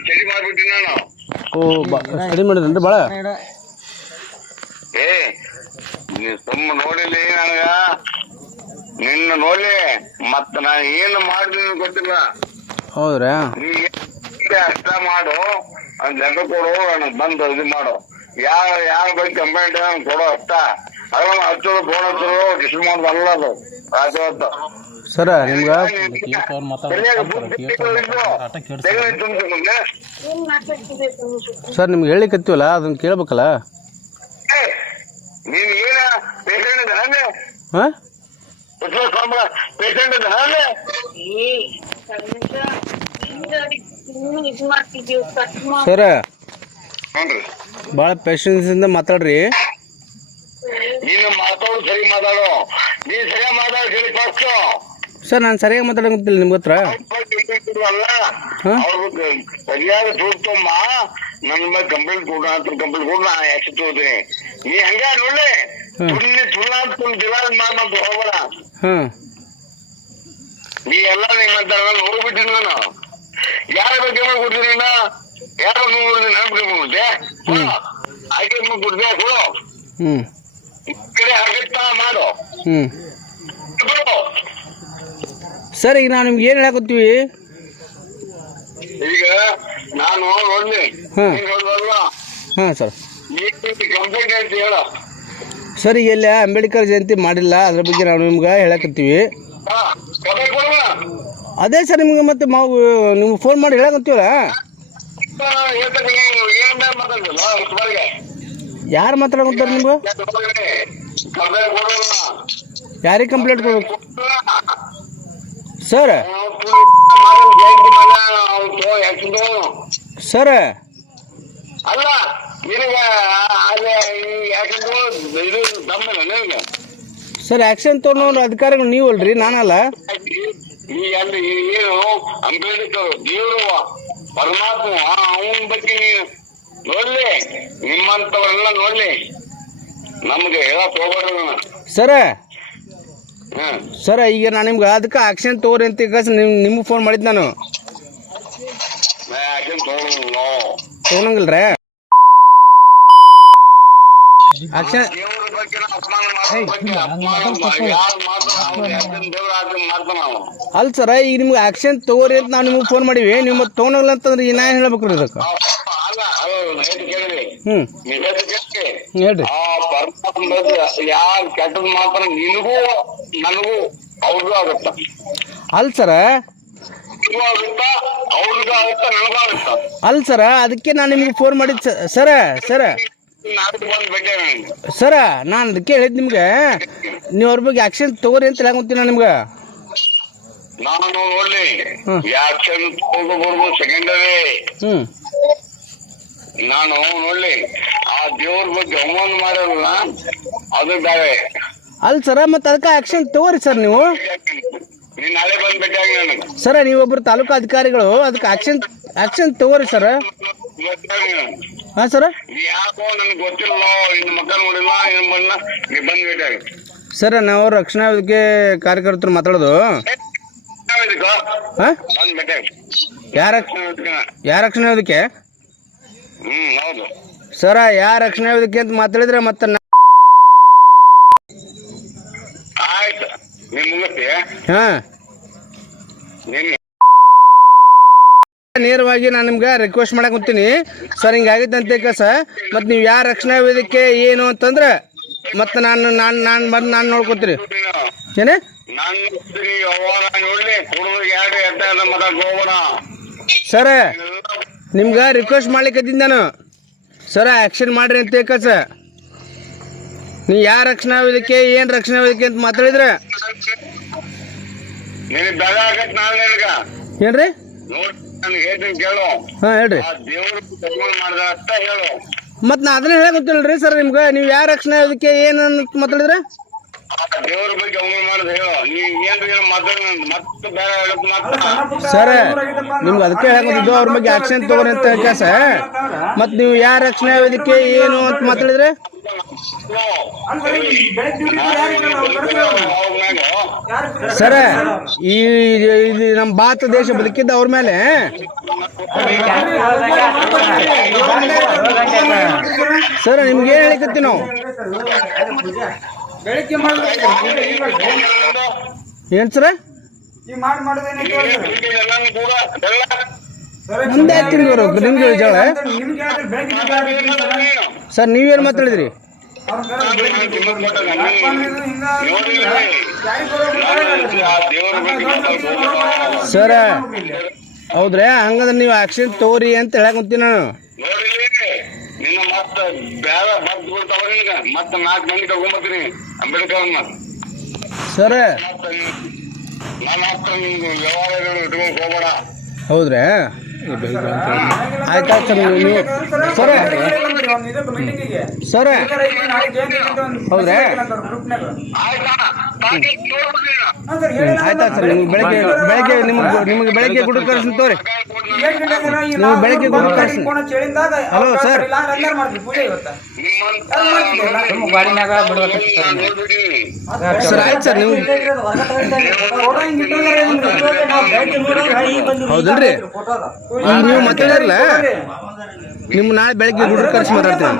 Study ಮಾಡಿದ್ರಿ ಭಾಳ ಏ ನೀ ಸುಮ್ಮ ನೋಡಿಲ್ಲ ನನಗ ನಿನ್ನ ನೋಡಿ ಮತ್ತ ನಾ ಏನು ಮಾಡಿದ್ದೀನಿ ಗೊತ್ತಿಲ್ಲ ಹೌದ್ರಾ ನೀ ಅಷ್ಟ ಮಾಡು ಅದ್ ಲೆಕ್ಕ ಕೊಡು ನನಗ್ ಬಂದು ಇದು ಮಾಡು ಯಾವ ಯಾವ ಬಗ್ಗೆ ಕಂಪ್ಲೇಂಟ್ ಕೊಡೋ ಅಷ್ಟ ಅದನ್ನ ಹಚ್ಚೋದು ಫೋನ್ ಹಚ್ಚೋದು ಡಿಸ್ಟರ್ಬ್ ಮಾಡೋದು ಅಲ್ಲ ಅದು ಅಂತ ಸರ ನಿಮ್ಗೆ. ಸರ್ ನಿಮ್ಗೆ ಹೇಳಿಕತ್ತೀವಲ್ಲ ಅದನ್ನ ಕೇಳ್ಬೇಕಲ್ಲ? ಹಾಂ? ಸರ ಭಾಳ ಪೇಷನ್ಸಿಂದ ಮಾತಾಡ್ರಿ. ನೀನು ಮಾತಾಡು ಸರಿ ಮಾತಾಡು. ನೀನ್ ಸರಿಯಾಗಿ ಮಾತಾಡು ಸರಿ ಫಸ್ಟ್ ಸರ್ ನಾನು ಸರಿಯಾಗಿ ಮಾತಾಡಂಗಿಲ್ಲ ನಿಮ್ಗೆ ಹತ್ರ ಸರಿಯಾದ ತೋರ್ತಮ್ಮ ನನ್ನ ಮೇಲೆ ಕಂಪ್ಲೇಂಟ್ ಕೊಡ ಅಂತ ಕಂಪ್ಲೇಂಟ್ ಕೊಡ ನಾನು ಯಾಕೆ ತೋತೀನಿ ನೀ ಹಂಗ ನೋಡ್ಲಿ ಹ್ಮ್. ತುಳ್ಳಿ ತುಳ್ಳ ಅಂತ ನೀ ಎಲ್ಲ ನಿಮ್ಮಂತ ನೋಡ್ಬಿಟ್ಟಿನಿ ನಾನು ಯಾರ ಬಗ್ಗೆ ಕೊಡ್ತೀನಿ ಯಾರ ನನ್ನ ಬಗ್ಗೆ ಕೊಡ್ತೆ ಆಯ್ಕೆ ಕೊಡ್ತೆ ಕೊಡು ಹ್ಮ್. ಕಡೆ ಆಗತ್ತಾ ಮಾಡು ಕೊಡು. ಸರ್ ಈಗ ನಾವು ನಿಮ್ಗೆ ಏನು ಹೇಳಕತ್ತೀವಿ ಈಗ ನಾನು ನೋಡ್ಲಿ ನೋಡ್ದಲ್ವಾ ಹಾಂ ಸರ್. ಈ ಕಂಪ್ಲೇಂಟ್ ಅಂತ ಹೇಳ. ಸರ್ ಈಗ ಎಲ್ಲ ಅಂಬೇಡ್ಕರ್ ಜಯಂತಿ ಮಾಡಿಲ್ಲ ಅದ್ರ ಬಗ್ಗೆ ನಾವು ನಿಮ್ಗೆ ಹೇಳಕತ್ತೀವಿ ಹಾ ಅದೇ ಸರ್ ನಿಮ್ಗೆ ಮತ್ತೆ ನಾವು ನಿಮ್ಗೆ ಫೋನ್ ಮಾಡಿ ಹೇಳಕತ್ತೀವಲ್ಲ ಯಾರು ಮಾತಾಡಕತ್ತಾರೆ ನಿಮ್ಗೆ? ಯಾರಿಗೆ ಕಂಪ್ಲೇಂಟ್ ಕೊಡ್ಬೇಕು ಸರ್. ಸರ್. ಅಲ್ಲ ನಿನಗ ಇದು ದಮ್ಮನ ಸರ್ ಆಕ್ಷನ್ ತೊಗೊಂಡು ಅಧಿಕಾರಿಗಳು ನೀವಲ್ರಿ ನಾನಲ್ಲ. ಈ ಅಲ್ಲಿ ಏನು ಅಂಬೇಡ್ಕರ್ ದೇವರು ಪರಮಾತ್ಮ ಅವನ ಬಗ್ಗೆ ನೀನು ನೋಡ್ಲಿ ನಿಮ್ಮಂತವರೆಲ್ಲ ನೋಡ್ಲಿ. ನಮ್ಗೆ ಹೇಳಕ್ ಹೋಗ್ಬಾರ್ದು ಸರ. ಸರ ಈಗ ನಾನು ನಿಮ್ಗೆ ಅದಕ್ಕೆ ಆಕ್ಷನ್ ತಗೋರಿ ಅಂತ ಈಗ ನಿಮ್ ನಿಮ್ಗೆ ಫೋನ್ ಮಾಡಿದ್ದು ನಾನು. ತೊಗೊಳಂಗಿಲ್ರೇ ಆಕ್ಷನ್ ಅಲ್ಲ ಸರ ಈಗ ನಿಮ್ಗೆ ಆಕ್ಷನ್ ತಗೋರಿ ಅಂತ ನಾವು ನಿಮ್ಗೆ ಫೋನ್ ಮಾಡಿವಿ. ನೀವು ಮತ್ತೆ ತೊಗೊಳಂಗಿಲ್ಲ ಅಂತಂದ್ರೆ ಏನು ಹೇಳ್ಬೇಕು ರೀ ಅದಕ್ಕೆ ಹೇಳ್ರಿ. ಆ ಪರಮಾತ್ಮ ಯಾರು ಕೆಟ್ಟದ್ ಮಾತ್ರ ನಿನಗೂ ನನಗೂ ಅವ್ರಿಗೂ ಆಗುತ್ತ. ಅಲ್ಲ ಸರ? ನಿನಗೂ ಆಗುತ್ತ ಅವ್ರಿಗೂ ಆಗುತ್ತ ನನಗೂ ಆಗುತ್ತ? ಅಲ್ಲ ಸರ ಅದಕ್ಕೆ ನಾನು ನಿಮ್ಗೆ ಫೋನ್ ಮಾಡಿದ್ದು ಸರ ಸರ. ನಾಲ್ಕು ಬಂದು ಭೇಟಿ ನನಗೆ ಸರ ನಾನು ಅದಕ್ಕೆ ಹೇಳಿದ್ ನಿಮ್ಗೆ ನೀವು ಅವ್ರ ಬಗ್ಗೆ ಆಕ್ಷನ್ ತಗೋರಿ ಅಂತ ಹೇಳಿ ನಾನು ನಿಮ್ಗೆ. ನಾನು ನೋಡ್ಲಿ ಹ್ಮ್. ಯಾಕ್ಷನ್ ತಗೊಂಡು ಬರ್ಬೋದು ಸೆಕೆಂಡರಿ ನಾನು ನೋಡ್ಲಿ ಆ ದೇವ್ರ ಬಗ್ಗೆ ಅವಮಾನ ಮಾಡಲ್ಲ ಅದು ಬೇರೆ. ಅಲ್ಲ ಸರ ಮತ್ತೆ ಅದಕ್ಕೆ ಆಕ್ಷನ್ ತಗೋರಿ ಸರ್ ನೀವು. ನೀನ್ ನಾಳೆ ಬಂದ್ ಭೇಟಿಯಾಗಿ ನನಗೆ. ಸರ ನೀವೊಬ್ರು ತಾಲೂಕು ಅಧಿಕಾರಿಗಳು ಅದಕ್ಕೆ ಆಕ್ಷನ್ ಆಕ್ಷನ್ ತಗೋರಿ ಸರ್. ಹಾಂ ಸರ? ಯಾಕೋ ನನ್ಗೆ ಗೊತ್ತಿಲ್ಲ ಇನ್ನು ಮಕ್ಕ ನೋಡಿಲ್ಲ ಇನ್ನು ಬಣ್ಣ ನೀ ಬಂದ್ ಭೇಟಿಯಾಗಿ ಸರ ನಾವು ರಕ್ಷಣಾ ವೇದಿಕೆ ಕಾರ್ಯಕರ್ತರು ಮಾತಾಡೋದು. ಇದಕ್ಕ ಹಾಂ? ಬಂದ್ ಭೇಟಿಯಾಗಿ ಯಾರ ಯಾರ ರಕ್ಷಣಾ ವೇದಿಕೆ? ಹ್ಮ್ ಹೌದು. ಸರ ಯಾರ ರಕ್ಷಣಾ ವೇದಿಕೆ ಅಂತ ಮಾತಾಡಿದ್ರೆ ಮತ್ತೆ ನಾ ಆಯ್ತು. ಹಾಂ. ನೇರವಾಗಿ ನಾನು ನಿಮ್ಗೆ ರಿಕ್ವೆಸ್ಟ್ ಮಾಡಕ್ ಕುಂತೀನಿ ಸರ್ ಹಿಂಗಾಗಿದ್ದಂತೆ ಅಂತ ಸರ್. ಮತ್ತು ನೀವು ಯಾರ ರಕ್ಷಣಾ ವೇದಿಕೆ ಏನು ಅಂತಂದ್ರೆ ಮತ್ತೆ ನಾನು ನಾನು ನಾನು ಬಂದು ನಾನು ನೋಡ್ಕೊತೀರಿ ಏನೇ? ನಾನು ನೋಡ್ತೀನಿ ಅವ್ವನ ನೋಡ್ಲಿ. ಕುಡಿದು ಎರಡು ಎಟ್ಟ ಅಂತ ಮಾತಾಡ್ ಹೋಗೋಣ. ಸರ. ನಿಮ್ಗೆ ರಿಕ್ವೆಸ್ಟ್ ಮಾಡ್ಲಿಕ್ಕೆ ನಾನು. ಸರ ಆ್ಯಕ್ಷನ್ ಮಾಡ್ರಿ ಅಂತ ಸರ್ ನೀವು ಯಾರ ರಕ್ಷಣಾ ವೇದಿಕೆ ಏನು ರಕ್ಷಣಾ ವೇದಿಕೆ ಅಂತ ಮಾತಾಡಿದ್ರೆ? ಏನ್ರಿ? ಹಾಂ ಹೇಳ್ರಿ. ಹೇಳು. ಮತ್ತು ನಾ ಅದನ್ನ ಹೇಳಕತ್ತಿಲ್ರಿ ಸರ್ ನಿಮ್ಗೆ. ನೀವು ಯಾರ ರಕ್ಷಣಾ ವೇದಿಕೆ ಏನು ಅಂತ ಮಾತಾಡಿದ್ರೆ? ದೇವ್ರ ಬಗ್ಗೆ ಅವಮಾನ ಮಾಡುದು ಸರ್, ನಿಮ್ಗೆ ಅದಕ್ಕೆ ಹೇಳಕತ್ತಿದ್ದು ಅವ್ರ ಬಗ್ಗೆ ಆಕ್ಷನ್ ತಗೋರಿ ಅಂತ ಸರ್? ಮತ್ತು ನೀವು ಯಾರ ರಕ್ಷಣಾ ವೇದಿಕೆ, ಏನು ಅಂತ ಮಾತಾಡಿದ್ರೆ? ಸರ, ಈ ಇದು ನಮ್ಮ ಭಾರತ ದೇಶ ಬದುಕಿದ್ದ ಅವ್ರ ಮೇಲೆ. ಸರ್, ನಿಮ್ಗೆ ಏನು ಹೇಳಿಕತ್ತೀವಿ ನಾವು? ಬೆಳಿಗ್ಗೆ ಏನು ಸರ? ಈ ಮಾಡಿ ಮಾಡೋದೇನೆ ಮುಂದೆ ಹಾಕ್ತೀನಿ ಇವರು ನಿಮ್ಗೆ ಜೋಳ ಸರ್? ನೀವೇನ್ ಮಾತಾಡಿದ್ರಿ. ಸರ ಹೌದ್ರಾ? ಹಂಗಂದ್ರೆ ನೀವು ಆಕ್ಸಿಡೆಂಟ್ ತಗೋರಿ ಅಂತ ಹೇಳಕಂತೀನಿ ನಾನು. ನಿನ್ನ ಮತ್ತ ಬೇಡ ಬದ್ ಬಿಡ್ತಾವ ನಿನಗ ಮತ್ತ ನಾಲ್ಕು ಮಂದಿ ಕರ್ಕೊಂಬತ್ತೀನಿ ಅಂಬೇಡ್ಕರ್ ಸರ. ಸರ್ ನನ್ನ ಹತ್ರ ನಿಮ್ದು ವ್ಯವಹಾರಗಳು ಇಟ್ಕೊಂಡು ಹೋಗ್ಬೇಡ. ಹೌದ್ರಾ? ಆಯ್ತು ಸರ್ ನೀವು ಸರ. ಸರ. ಹೌದ್ರಾ? ಆಯ್ತಾ ಸರ್ ನಿಮ್ಗೆ ಬೆಳಗ್ಗೆ ಬೆಳಗ್ಗೆ ನಿಮ್ಗೆ ನಿಮ್ಗೆ ಬೆಳಗ್ಗೆ ಗುಡ್ ಕಳ್ಸಿ ತೋರಿ ನೀವು ಬೆಳಗ್ಗೆ ಗುಡ್ ಕಳ್ಸಿ. Hello, sir. ಸರ್ ಆಯ್ತು ಸರ್ ನೀವು ಹೌದಲ್ರಿ ನೀವು ಮಾತಾಡಿರಲ್ಲ ನಿಮ್ಮ ನಾಳೆ ಬೆಳಗ್ಗೆ ಗುಡ್ ಕಳ್ಸಿ ಮಾತಾಡ್ತೀನಿ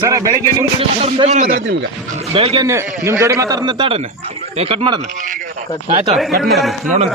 ಸರ ಬೆಳಿಗ್ಗೆ ನಿಮ್ ಜೋಡಿ ಮಾತಾಡ್ತೀನಿ. ನಿಮ್ಗೆ ಬೆಳಿಗ್ಗೆ ನಿಮ್ ಜೋಡಿ ಮಾತಾಡ್ತಾಡ್ರಿ ಏ ಕಟ್ ಮಾಡೋಣ. ಆಯ್ತಾ ಕಟ್ ಮಾಡೋಣ. ನೋಡೋಣ